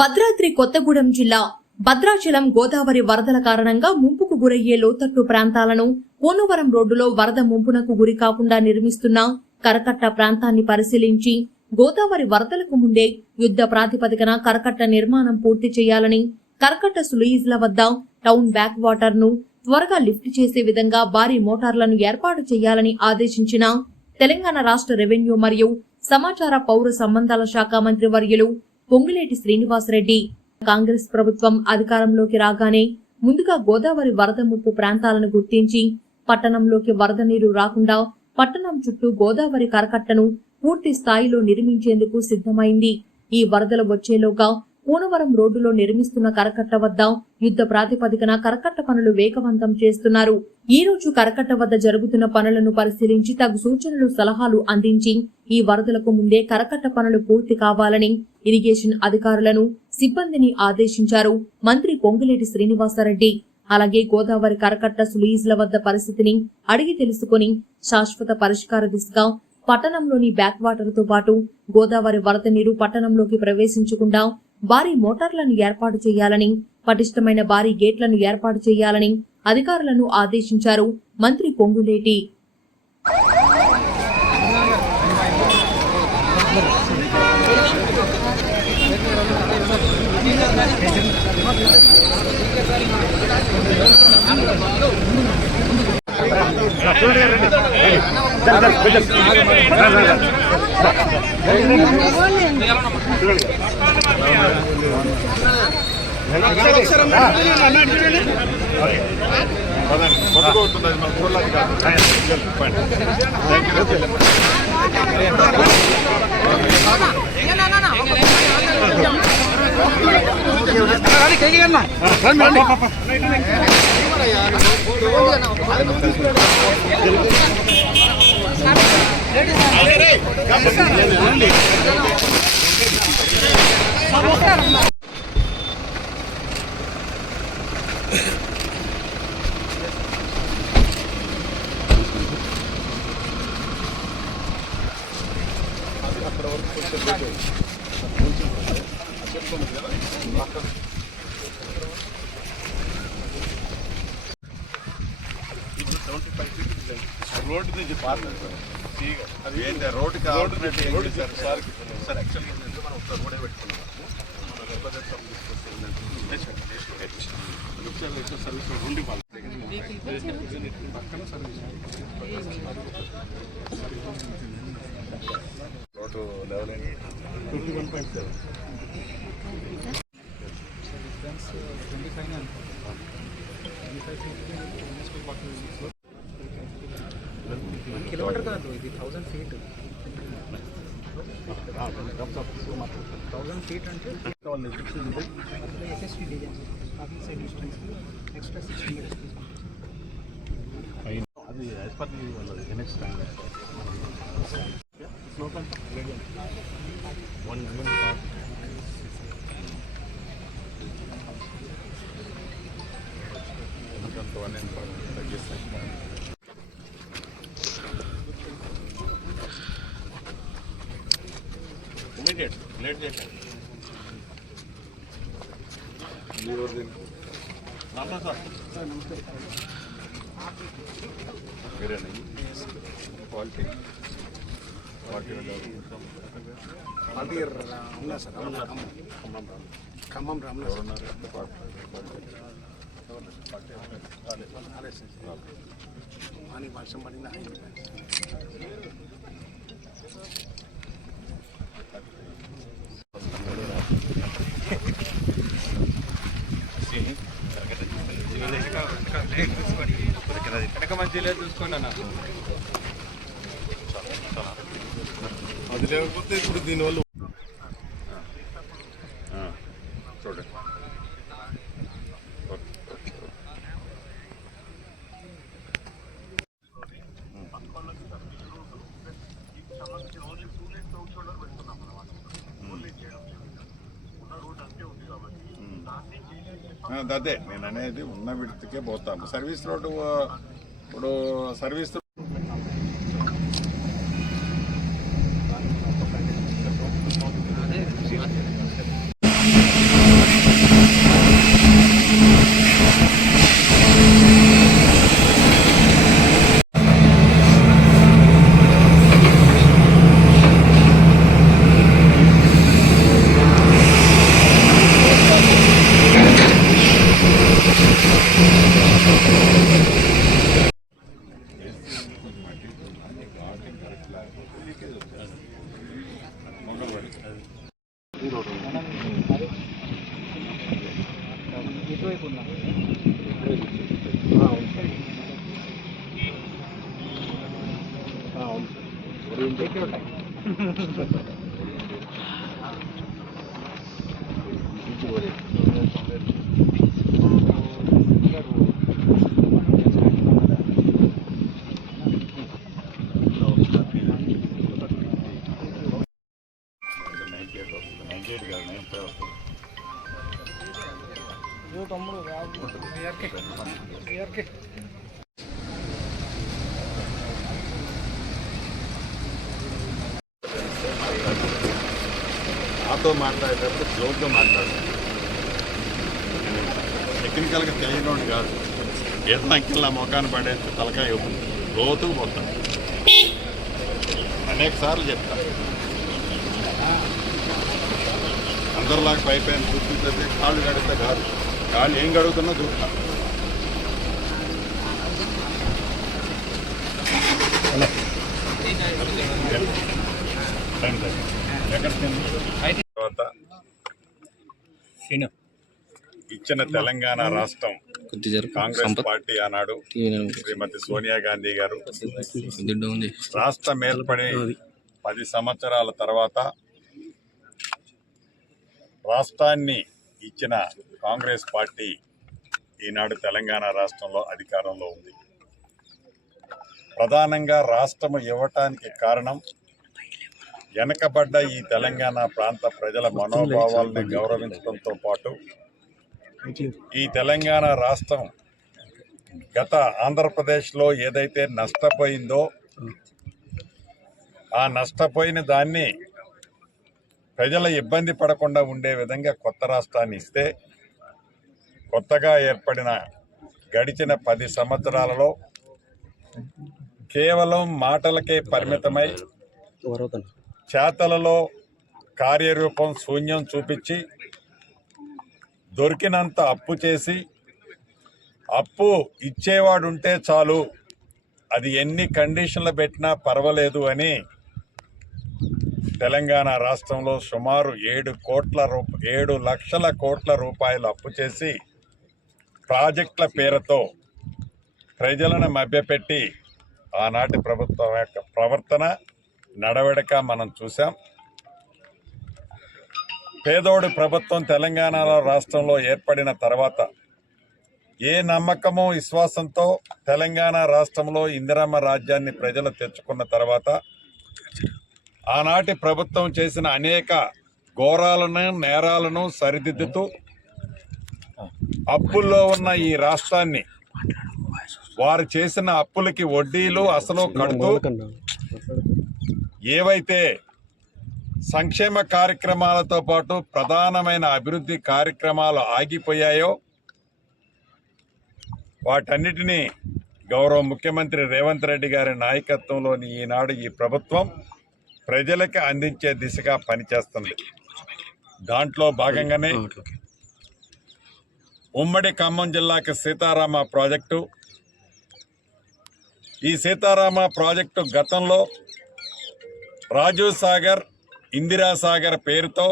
భద్రాద్రి కొత్తగూడెం జిల్లా భద్రాచలం గోదావరి వరదల కారణంగా ముంపుకు గురయ్యే లోతట్టు ప్రాంతాలను కోనవరం రోడ్డులో వరద ముంపునకు గురి కాకుండా నిర్మిస్తున్న కరకట్ట ప్రాంతాన్ని పరిశీలించి గోదావరి వరదలకు ముందే యుద్ధ ప్రాతిపదికన కరకట్ట నిర్మాణం పూర్తి చేయాలని కరకట్ట సులుయిజ్ల వద్ద టౌన్ బ్యాక్ వాటర్ను త్వరగా లిఫ్ట్ చేసే విధంగా భారీ మోటార్లను ఏర్పాటు చేయాలని ఆదేశించిన తెలంగాణ రాష్ట్ర రెవెన్యూ మరియు సమాచార పౌర సంబంధాల శాఖ మంత్రి వర్యులు పొంగులేటి శ్రీనివాసరెడ్డి. కాంగ్రెస్ ప్రభుత్వం అధికారంలోకి రాగానే ముందుగా గోదావరి వరద ముప్పు ప్రాంతాలను గుర్తించి పట్టణంలోకి వరద నీరు రాకుండా పట్టణం చుట్టూ గోదావరి కరకట్టను పూర్తి స్థాయిలో నిర్మించేందుకు సిద్ధమైంది. ఈ వరదలు వచ్చేలోగా పూనవరం రోడ్డులో నిర్మిస్తున్న కరకట్ట వద్ద యుద్ధ ప్రాతిపదికన కరకట్ట పనులు వేగవంతం చేస్తున్నారు. ఈ రోజు కరకట్ట వద్ద జరుగుతున్న పనులను పరిశీలించి తగు సూచనలు సలహాలు అందించి ఈ వరదలకు ముందే కరకట్ట పనులు పూర్తి కావాలని ఇరిగేషన్ అధికారులను సిబ్బందిని ఆదేశించారు. మంత్రి పొంగులేటి శ్రీనివాసరెడ్డి. అలాగే గోదావరి కరకట్ట సులీజ్ల వద్ద పరిస్థితిని అడిగి తెలుసుకుని శాశ్వత పరిష్కార దిశగా పట్టణంలోని బ్యాక్ వాటర్తో పాటు గోదావరి వరద నీరు పట్టణంలోకి ప్రవేశించకుండా భారీ మోటార్లను ఏర్పాటు చేయాలని పటిష్టమైన భారీ గేట్లను ఏర్పాటు చేయాలని అధికారులను ఆదేశించారు మంత్రి పొంగులేటి. కొట్టుకోతున్నది మన ఊళ్ళకి కాదు అక్కడ రోడ్డు నుంచి పాస్ అది ఏంటి రోడ్డుకి ఆల్టర్నేట్ ఏంటి సార్? సార్. సార్ యాక్చువల్గా ఏంటంటే మనం ఒక రోడే పెట్టుకున్నాం సర్వీస్ ఉండి పక్కన సర్వీస్ రోడ్డు. లెవెల్ ఏంటి? Fifty one point seven kilometre కాదు ఇది థౌసండ్ ఫీట్ థౌసండ్ ఫీట్ అంటే SST design side distance extra six అది యాజ్ పర్ వాళ్ళది NX one one immediate late చేయండి రామా సార్ మీరేనా క్వాలిటీ క్వాలిటీ అది ఉన్నా సార్ ఖమ్మం రామ్ ఎవరున్నారు అని వర్షం పడింది వెనక మంచి లేదు చూసుకోండి అన్న అది లేకపోతే ఇప్పుడు దీనివల్ల అదే నేను అనేది ఉన్న విడితికే పోతాము సర్వీస్ రోడ్డు ఇప్పుడు సర్వీస్ ఇటువైపు ఉన్నాం మాట్లాడేటప్పుడు జోక్గా మాట్లాడాలి టెక్నికల్గా తెలియనోడు కాదు. ఏదో అంకిల్ నా ముఖాన్ని పడేస్తే తలకాయ అవుతుంది లోతుకు పోతాను అనేక సార్లు చెప్తాను అందరిలాగా పై పైన చూపించేది కాళ్ళు గడితే కాదు. కాళ్ళు ఏం గడుగుతున్నా చూస్తాను రండి, రండి. ఎక్కడికి వెళ్ళి? తర్వాత ఇచ్చిన తెలంగాణ రాష్ట్రం కాంగ్రెస్ పార్టీ ఆనాడు శ్రీమతి సోనియా గాంధీ గారు. రాష్ట్రం ఏర్పడి పది సంవత్సరాల తర్వాత రాష్ట్రాన్ని ఇచ్చిన కాంగ్రెస్ పార్టీ ఈనాడు తెలంగాణ రాష్ట్రంలో అధికారంలో ఉంది. ప్రధానంగా రాష్ట్రం ఇవ్వటానికి కారణం వెనకబడ్డ ఈ తెలంగాణ ప్రాంత ప్రజల మనోభావాలను గౌరవించడంతో పాటు ఈ తెలంగాణ రాష్ట్రం గత ఆంధ్రప్రదేశ్లో ఏదైతే నష్టపోయిందో ఆ నష్టపోయిన దాన్ని ప్రజల ఇబ్బంది పడకుండా ఉండే విధంగా కొత్త రాష్ట్రాన్ని ఇస్తే కొత్తగా ఏర్పడిన గడిచిన పది సంవత్సరాలలో కేవలం మాటలకే పరిమితమై చేతలలో కార్యరూపం శూన్యం చూపించి దొరికినంత అప్పు చేసి అప్పు ఇచ్చేవాడు ఉంటే చాలు అది ఎన్ని కండిషన్లు పెట్టినా పర్వాలేదు అని తెలంగాణ రాష్ట్రంలో సుమారు ఏడు కోట్ల రూప ఏడు లక్షల కోట్ల రూపాయలు అప్పు చేసి ప్రాజెక్టుల పేరుతో ప్రజలను మభ్యపెట్టి ఆనాటి ప్రభుత్వం యొక్క ప్రవర్తన నడవడిక మనం చూసాం పేదోడి ప్రభుత్వం తెలంగాణలో రాష్ట్రంలో ఏర్పడిన తర్వాత ఏ నమ్మకము విశ్వాసంతో తెలంగాణ రాష్ట్రంలో ఇందిరమ్మ రాజ్యాన్ని ప్రజలు తెచ్చుకున్న తర్వాత ఆనాటి ప్రభుత్వం చేసిన అనేక ఘోరాలను నేరాలను సరిదిద్దుతూ అప్పుల్లో ఉన్న ఈ రాష్ట్రాన్ని వారు చేసిన అప్పులకి వడ్డీలు అసలు కడుతూ ఏవైతే సంక్షేమ కార్యక్రమాలతో పాటు ప్రధానమైన అభివృద్ధి కార్యక్రమాలు ఆగిపోయాయో వాటన్నిటినీ గౌరవ ముఖ్యమంత్రి రేవంత్ రెడ్డి గారి నాయకత్వంలోని ఈనాడు ఈ ప్రభుత్వం ప్రజలకు అందించే దిశగా పనిచేస్తుంది. దాంట్లో భాగంగానే ఉమ్మడి ఖమ్మం జిల్లాకి సీతారామ ప్రాజెక్టు. ఈ సీతారామ ప్రాజెక్టు గతంలో రాజీవ్ సాగర్ ఇందిరా సాగర్ పేరుతో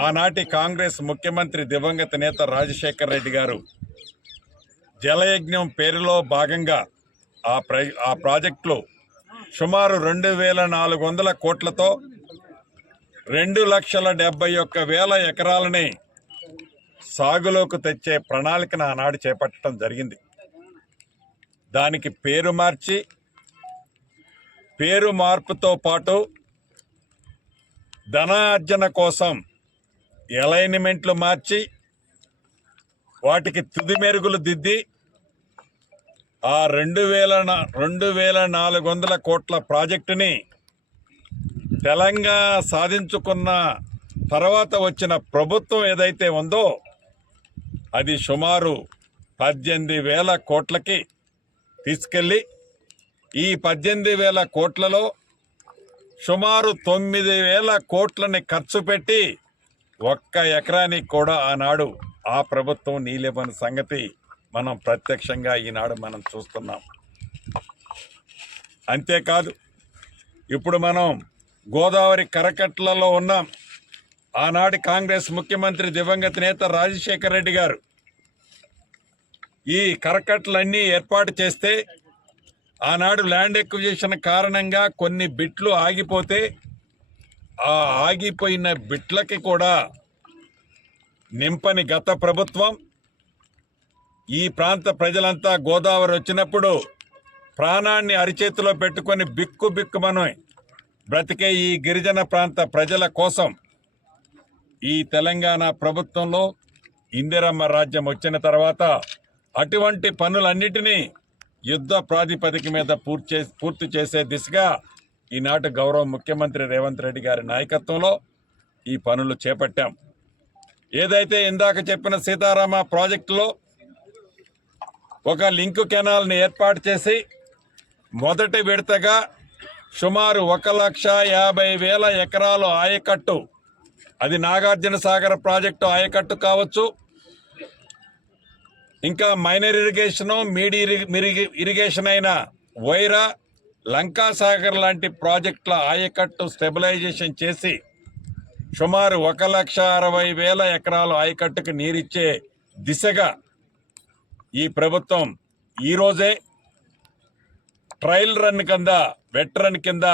ఆనాటి కాంగ్రెస్ ముఖ్యమంత్రి దివంగత నేత రాజశేఖర్ రెడ్డి గారు జలయజ్ఞం పేరులో భాగంగా ఆ ప్ర ఆ ప్రాజెక్టులో సుమారు రెండు వేల నాలుగు వందల కోట్లతో రెండు లక్షల డెబ్బై ఒక్క వేల ఎకరాలని సాగులోకి తెచ్చే ప్రణాళికను ఆనాడు చేపట్టడం జరిగింది. దానికి పేరు మార్చి పేరు మార్పుతో పాటు ధనార్జన కోసం ఎలైన్మెంట్లు మార్చి వాటికి తుది మెరుగులు దిద్ది ఆ రెండు వేల రెండు వేల నాలుగు వందల కోట్ల ప్రాజెక్టుని తెలంగాణ సాధించుకున్న తర్వాత వచ్చిన ప్రభుత్వం ఏదైతే ఉందో అది సుమారు పద్దెనిమిది వేల కోట్లకి తీసుకెళ్ళి ఈ పద్దెనిమిది వేల కోట్లలో సుమారు తొమ్మిది వేల కోట్లని ఖర్చు పెట్టి ఒక్క ఎకరానికి కూడా ఆనాడు ఆ ప్రభుత్వం నీలేమని సంగతి మనం ప్రత్యక్షంగా ఈనాడు మనం చూస్తున్నాం. అంతేకాదు ఇప్పుడు మనం గోదావరి కరకట్లలో ఉన్నాం. ఆనాటి కాంగ్రెస్ ముఖ్యమంత్రి దివంగత నేత రాజశేఖర రెడ్డి గారు ఈ కరకట్లన్నీ ఏర్పాటు చేస్తే ఆనాడు ల్యాండ్ ఎక్విజిషన్ కారణంగా కొన్ని బిట్లు ఆగిపోతే ఆ ఆగిపోయిన బిట్లకి కూడా నింపని గత ప్రభుత్వం ఈ ప్రాంత ప్రజలంతా గోదావరి వచ్చినప్పుడు ప్రాణాన్ని అరిచేతిలో పెట్టుకొని బిక్కు బిక్కుమని బ్రతికే ఈ గిరిజన ప్రాంత ప్రజల కోసం ఈ తెలంగాణ ప్రభుత్వంలో ఇందిరమ్మ రాజ్యం వచ్చిన తర్వాత అటువంటి పనులన్నిటినీ యుద్ధ ప్రాతిపదిక మీద పూర్తి చేసి పూర్తి చేసే దిశగా ఈనాటి గౌరవ ముఖ్యమంత్రి రేవంత్ రెడ్డి గారి నాయకత్వంలో ఈ పనులు చేపట్టాం. ఏదైతే ఇందాక చెప్పిన సీతారామ ప్రాజెక్టులో ఒక లింక్ కెనాల్ని ఏర్పాటు చేసి మొదటి విడతగా సుమారు ఒక లక్ష యాభై వేల ఎకరాలు ఆయకట్టు అది నాగార్జున సాగర్ ప్రాజెక్టు ఆయకట్టు కావచ్చు. ఇంకా మైనర్ ఇరిగేషన్ మీడి ఇరిగేషన్ అయిన వైరా లంకా సాగర్ లాంటి ప్రాజెక్టుల ఆయకట్టు స్టెబిలైజేషన్ చేసి సుమారు ఒక లక్ష అరవై వేల ఎకరాలు ఆయకట్టుకు నీరిచ్చే దిశగా ఈ ప్రభుత్వం ఈరోజే ట్రయల్ రన్ కింద వెట్ రన్ కింద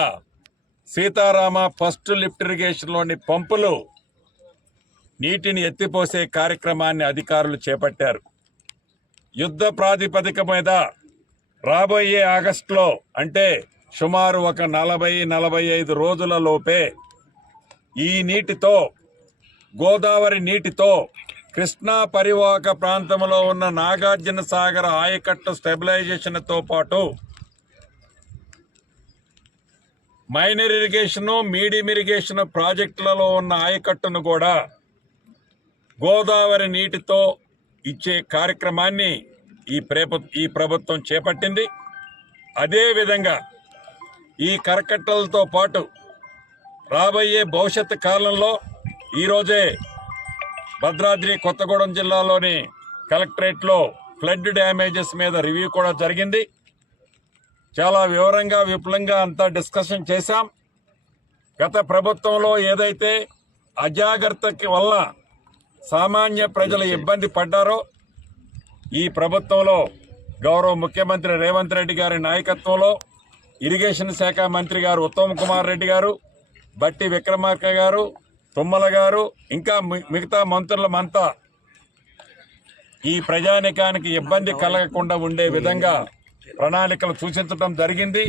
సీతారామ ఫస్ట్ లిఫ్ట్ ఇరిగేషన్లోని పంపులు నీటిని ఎత్తిపోసే కార్యక్రమాన్ని అధికారులు చేపట్టారు. యుద్ధ ప్రాతిపదిక మీద రాబోయే ఆగస్టులో అంటే సుమారు ఒక నలభై నలభై ఐదు రోజుల లోపే ఈ నీటితో గోదావరి నీటితో కృష్ణా పరివాహక ప్రాంతంలో ఉన్న నాగార్జున సాగర్ ఆయకట్టు స్టెబిలైజేషన్తో పాటు మైనర్ ఇరిగేషన్ మీడియం ఇరిగేషన్ ప్రాజెక్టులలో ఉన్న ఆయకట్టును కూడా గోదావరి నీటితో ఇచ్చే కార్యక్రమాన్ని ఈ ప్రేప ఈ ప్రభుత్వం చేపట్టింది. అదేవిధంగా ఈ కరకట్టలతో పాటు రాబోయే భవిష్యత్తు కాలంలో ఈరోజే భద్రాద్రి కొత్తగూడెం జిల్లాలోని కలెక్టరేట్లో ఫ్లడ్ డ్యామేజెస్ మీద రివ్యూ కూడా జరిగింది. చాలా వివరంగా విపులంగా అంతా డిస్కషన్ చేశాం. గత ప్రభుత్వంలో ఏదైతే అజాగ్రత్తకి వల్ల సామాన్య ప్రజలు ఇబ్బంది పడ్డారో ఈ ప్రభుత్వంలో గౌరవ ముఖ్యమంత్రి రేవంత్ రెడ్డి గారి నాయకత్వంలో ఇరిగేషన్ శాఖ మంత్రి గారు ఉత్తమ్ కుమార్ రెడ్డి గారు బట్టి విక్రమార్క గారు తుమ్మల గారు ఇంకా మిగతా మంత్రులమంతా ఈ ప్రజానికానికి ఇబ్బంది కలగకుండా ఉండే విధంగా ప్రణాళికలు సూచించడం జరిగింది.